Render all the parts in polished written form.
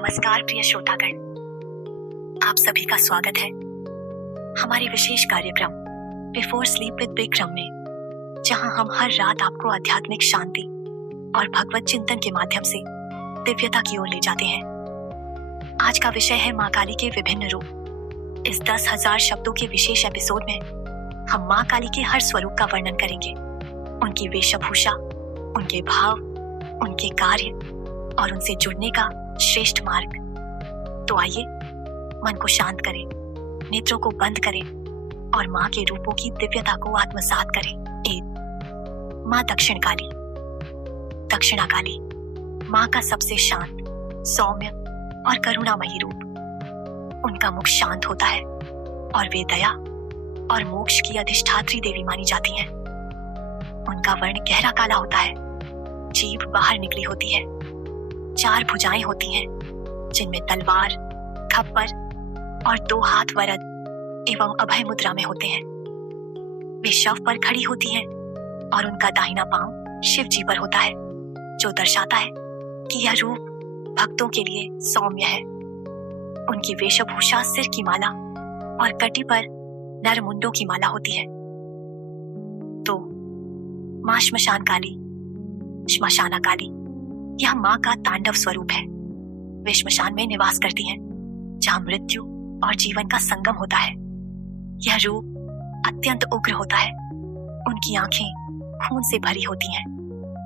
नमस्कार प्रिय श्रोतागण, आप सभी का स्वागत है हमारे विशेष कार्यक्रम बिफोर स्लीप विद बिक्रम में, जहां हम हर रात आपको आध्यात्मिक शांति और भगवत चिंतन के माध्यम से दिव्यता की ओर ले जाते हैं। आज का विषय है माँ काली के विभिन्न रूप। इस 10,000 शब्दों के विशेष एपिसोड में हम माँ काली के हर स्वरूप का वर्णन करेंगे, उनकी वेशभूषा, उनके भाव, उनके कार्य और उनसे जुड़ने का श्रेष्ठ मार्ग। तो आइए मन को शांत करें, नेत्रों को बंद करें और माँ के रूपों की दिव्यता को आत्मसात करें। 1. माँ दक्षिण काली। दक्षिणा काली माँ का सबसे शांत, सौम्य और करुणामयी रूप। उनका मुख शांत होता है और वे दया और मोक्ष की अधिष्ठात्री देवी मानी जाती हैं। उनका वर्ण गहरा काला होता है, जीभ बाहर निकली होती है, 4 भुजाएं होती हैं जिनमें तलवार, खप्पर और 2 हाथ वरद एवं अभय मुद्रा में होते हैं। वे शव पर खड़ी होती हैं और उनका दाहिना पांव शिव जी पर होता है, जो दर्शाता है कि यह रूप भक्तों के लिए सौम्य है। उनकी वेशभूषा सिर की माला और कटी पर नर मुंडों की माला होती है। तो माँ श्मशान काली, श्मशाना काली, यह माँ का तांडव स्वरूप है। वे श्मशान में निवास करती हैं, जहाँ मृत्यु और जीवन का संगम होता है। यह रूप अत्यंत उग्र होता है। उनकी आंखें खून से भरी होती हैं,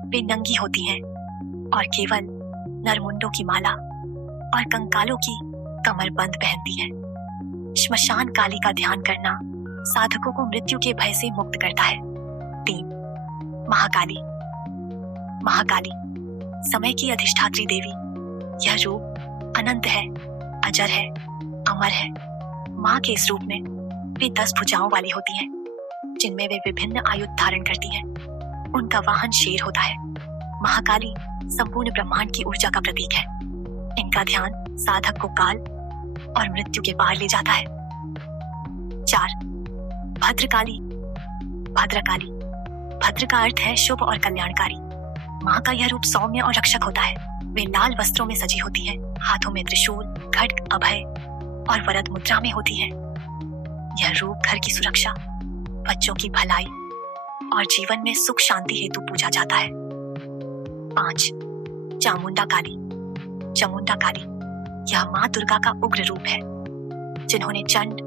वे नंगी होती हैं और केवल नरमुंडों की माला और कंकालों की कमरबंद पहनती हैं। श्मशान काली का ध्यान करना साधकों को मृत्यु के भय से मुक्त करता है। 3. महाकाली। महाकाली समय की अधिष्ठात्री देवी। यह रूप अनंत है, अजर है, अमर है। माँ के इस रूप में वे 10 भुजाओं वाली होती हैं, जिनमें वे विभिन्न आयुध धारण करती हैं। उनका वाहन शेर होता है। महाकाली संपूर्ण ब्रह्मांड की ऊर्जा का प्रतीक है। इनका ध्यान साधक को काल और मृत्यु के पार ले जाता है। 4. भद्रकाली। भद्रकाली, भद्र का अर्थ है शुभ और कल्याणकारी। माँ का यह रूप सौम्य और रक्षक होता है। वे लाल वस्त्रों में सजी होती हैं, हाथों में त्रिशूल, खड्ग, अभय और वरद मुद्रा में होती हैं। यह रूप घर की सुरक्षा, बच्चों की भलाई और जीवन में सुख शांति हेतु पूजा जाता है। 5. चामुंडा काली। चामुंडा काली यह माँ दुर्गा का उग्र रूप है, जिन्होंने चंड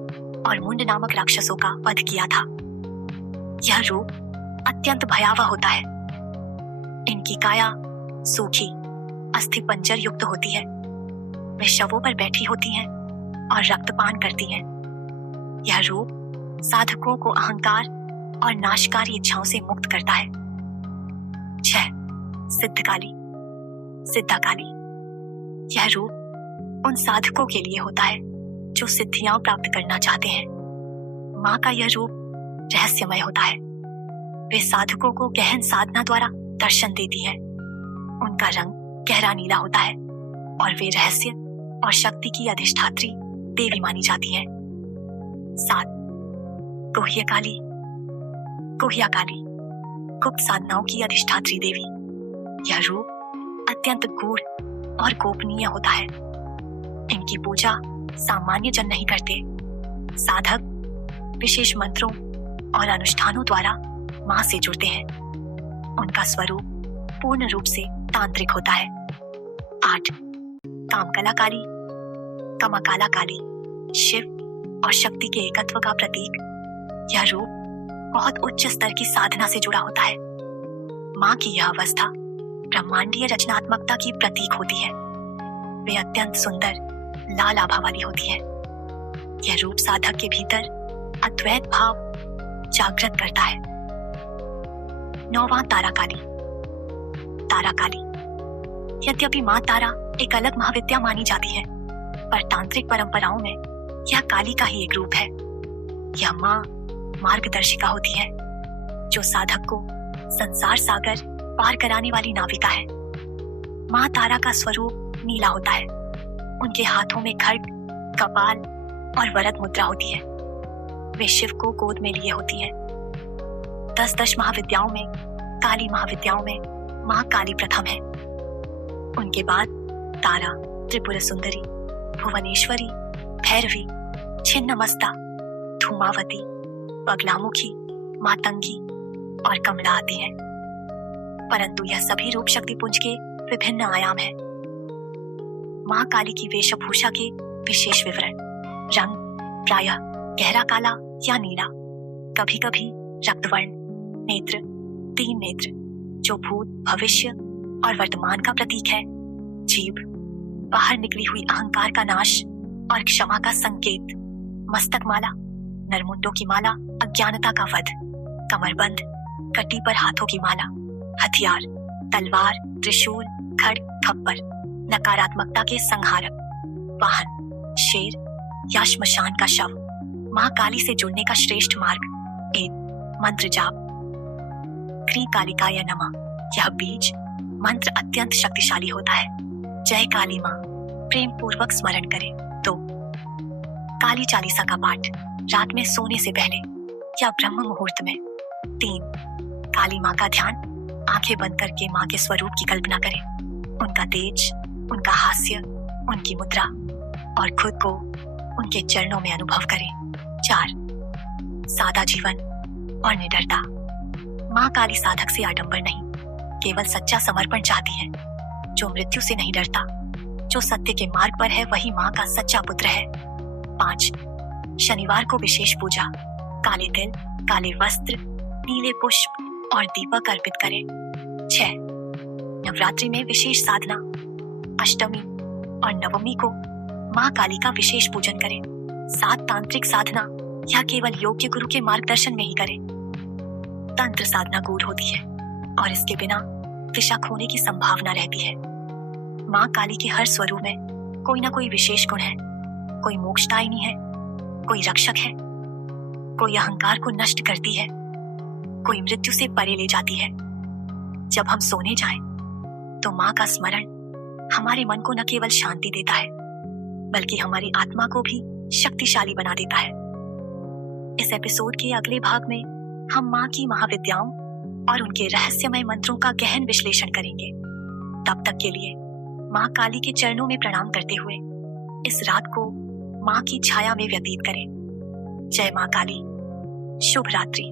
और मुंड नामक राक्षसों का वध किया था। यह रूप अत्यंत भयावह होता है। इनकी काया सूखी, अस्थि पंजर युक्त होती है। वे शवों पर बैठी होती हैं और रक्तपान करती हैं। यह रूप साधकों को अहंकार और नाशकारी इच्छाओं से मुक्त करता है। 6. सिद्धकाली। सिद्धाकाली यह रूप उन साधकों के लिए होता है जो सिद्धियां प्राप्त करना चाहते हैं। माँ का यह रूप रहस्यमय होता है। वे साधकों को गहन साधना द्वारा दर्शन देती है। उनका रंग गहरा नीला होता है और वे रहस्य और शक्ति की अधिष्ठात्री देवी मानी जाती हैं। 7. गुह्यकाली। गुह्यकाली गुप्त साधनाओं की अधिष्ठात्री देवी। यह रूप अत्यंत गूढ़ और गोपनीय होता है। इनकी पूजा सामान्य जन नहीं करते। साधक विशेष मंत्रों और अनुष्ठानों द्वारा माँ से जुड़ते हैं। उनका स्वरूप पूर्ण रूप से तांत्रिक होता है। 8. कामकला काली। कमकाला काली शिव और शक्ति के एकत्व का प्रतीक। यह रूप बहुत उच्च स्तर की साधना से जुड़ा होता है। माँ की यह अवस्था ब्रह्मांडीय रचनात्मकता की प्रतीक होती है। वे अत्यंत सुंदर लाल आभा वाली होती है। यह रूप साधक के भीतर अद्वैत भाव जागृत करता है। 9. तारा काली। तारा काली यद्यपि माँ तारा एक अलग महाविद्या मानी जाती है, पर तांत्रिक परंपराओं में यह काली का ही एक रूप है। यह माँ मार्गदर्शिका होती है, जो साधक को संसार सागर पार कराने वाली नाविका है। माँ तारा का स्वरूप नीला होता है। उनके हाथों में खड्ग, कपाल और वरद मुद्रा होती है। वे शिव को गोद में लिए होती है। 10 महाविद्याओं में काली महाविद्याओं में माँ काली प्रथम है। उनके बाद तारा, त्रिपुर सुंदरी, भुवनेश्वरी, भैरवी, छिन्नमस्ता, धूमावती, बगलामुखी, मातंगी और कमला आती हैं। परंतु यह सभी रूप शक्ति पुंज के विभिन्न आयाम हैं। माँ काली की वेशभूषा के विशेष विवरण। रंग प्रायः गहरा काला या नीला, कभी कभी रक्तवर्ण। नेत्र 3 नेत्र जो भूत, भविष्य और वर्तमान का प्रतीक है। जीभ बाहर निकली हुई अहंकार का नाश और क्षमा का संकेत। मस्तकमाला नरमुंडों की माला, अज्ञानता का वध। कमरबंद कटी पर हाथों की माला। हथियार तलवार, त्रिशूल, खड्ग, खप्पर, नकारात्मकता के संहारक। वाहन शेर या श्मशान का शव। माँ काली से जुड़ने का श्रेष्ठ मार्ग। 1 मंत्र जाप। क्री कालिकाय नमः, यह बीज मंत्र अत्यंत शक्तिशाली होता है। जय काली माँ प्रेम पूर्वक स्मरण करें। 2 काली चालीसा का पाठ, रात में सोने से पहले या ब्रह्म मुहूर्त में। 3 काली माँ का ध्यान, आंखें बंद करके माँ के स्वरूप की कल्पना करें। उनका तेज, उनका हास्य, उनकी मुद्रा और खुद को उनके चरणों में अनुभव करें। 4 सादा जीवन और निडरता। माँ काली साधक से आडंबर नहीं, केवल सच्चा समर्पण चाहती है। जो मृत्यु से नहीं डरता, जो सत्य के मार्ग पर है, वही माँ का सच्चा पुत्र है। 5 शनिवार को विशेष पूजा। काले तिल, काले वस्त्र, नीले पुष्प और दीपक अर्पित करें। 6 नवरात्रि में विशेष साधना। अष्टमी और नवमी को माँ काली का विशेष पूजन करें। 7 तांत्रिक साधना या केवल योग्य गुरु के मार्गदर्शन में ही करें। तंत्र साधना गूढ़ होती है और इसके बिना दिशा खोने की संभावना रहती है। माँ काली के हर स्वरूप में कोई ना कोई विशेष गुण है। कोई मोक्षदायिनी है, कोई रक्षक है, कोई अहंकार को नष्ट करती है, कोई मृत्यु से परे ले जाती है। जब हम सोने जाएं, तो माँ का स्मरण हमारे मन को न केवल शांति देता है, बल्कि हमारी आत्मा को भी शक्तिशाली बना देता है। इस एपिसोड के अगले भाग में हम माँ की महाविद्याओं और उनके रहस्यमय मंत्रों का गहन विश्लेषण करेंगे। तब तक के लिए माँ काली के चरणों में प्रणाम करते हुए इस रात को माँ की छाया में व्यतीत करें। जय माँ काली। शुभ रात्रि।